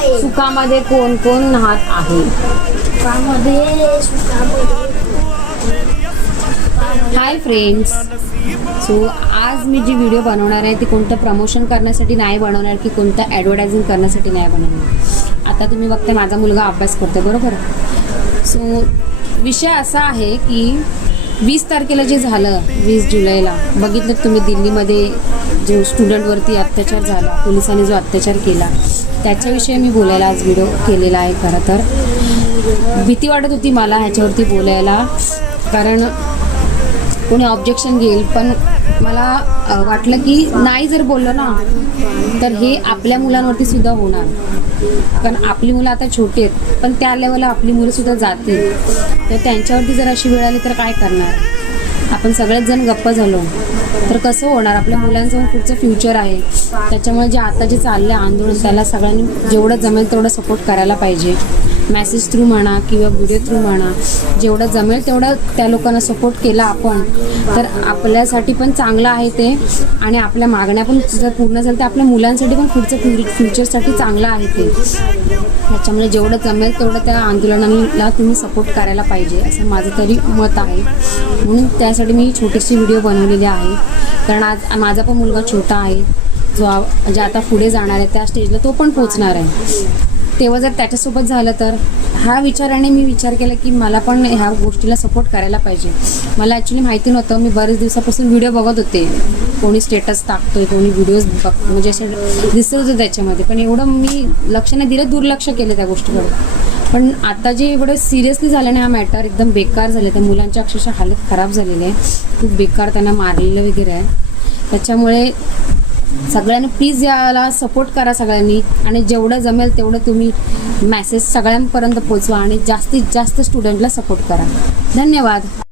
आहे. सुखामध्ये कोण कोण नाहत आहे. Hi friends. सो आज मी जी व्हिडिओ बनवणार आहे ती कोणतं प्रमोशन करण्यासाठी नाही बनवणार की कोणतं ॲडव्हर्टायझिंग करण्यासाठी नाही बनवणार. आता तुम्ही बघते माझा मुलगा अभ्यास करतो बरोबर. सो विषय असा आहे की 20 तारखेला जे झालं 20 जुलैला बघितलं तुम्ही दिल्लीमध्ये जो स्टुडंटवरती अत्याचार झाला, पोलिसांनी जो अत्याचार केला त्याच्याविषयी मी बोलायला आज व्हिडिओ केलेला आहे. खरं तर भीती वाटत होती मला ह्याच्यावरती बोलायला, कारण कोणी ऑब्जेक्शन घेईल, पण मला वाटलं की नाही जर बोललो ना तर हे आपल्या मुलांवरती सुद्धा होणार, कारण आपली मुलं आता छोटी आहेत पण त्या लेवलला आपली मुलंसुद्धा जातील, तर त्यांच्यावरती जर अशी वेळ आली तर काय करणार. आपण सगळेच जण गप्प झालो तर कसं होणार. आपल्या मुलांचं पुढचं फ्युचर आहे, त्याच्यामुळे जे आता जे चाललं आहे आंदोलन त्याला सगळ्यांनी जेवढं जमेल तेवढं सपोर्ट करायला पाहिजे. मेसेज थ्रू म्हणा किंवा व्हिडिओ थ्रू म्हणा, जेवढं जमेल तेवढं त्या लोकांना सपोर्ट केला आपण तर आपल्यासाठी पण चांगलं आहे ते, आणि आपल्या मागण्या पण जर पूर्ण झाल्या तर आपल्या मुलांसाठी पण पुढचं फ्युचरसाठी चांगलं आहे ते. त्याच्यामुळे जेवढं जमेल तेवढं त्या आंदोलनाला तुम्ही सपोर्ट करायला पाहिजे असं माझं तरी मत आहे. म्हणून त्यासाठी मी छोटीशी व्हिडिओ बनवलेली आहे, कारण आज माझा पण मुलगा छोटा आहे जो म्हणजे आता पुढे जाणार आहे, त्या स्टेजला तो पण पोचणार आहे. तेव्हा जर त्याच्यासोबत झालं तर ह्या विचाराने मी विचार केला की मला पण ह्या गोष्टीला सपोर्ट करायला पाहिजे. मला ॲक्च्युली माहिती नव्हतं, मी बरेच दिवसापासून व्हिडिओ बघत होते, कोणी स्टेटस टाकतोय, कोणी व्हिडिओज म्हणजे असे दिसत होते त्याच्यामध्ये, पण एवढं मी लक्ष नाही दिलं, दुर्लक्ष केलं त्या गोष्टीकडे. पण आता जे एवढं सिरियसली झालं ना हा मॅटर, एकदम बेकार झालं, त्या मुलांच्या अक्षरशः हालत खराब झालेली आहे, खूप बेकार त्यांना मारलेलं वगैरे आहे. त्याच्यामुळे सगळ्यांनी प्लीज याला सपोर्ट करा सगळ्यांनी, आणि जेवढं जमेल तेवढं तुम्ही मेसेज सगळ्यांपर्यंत पोचवा आणि जास्तीत जास्त स्टुडंटला सपोर्ट करा. धन्यवाद.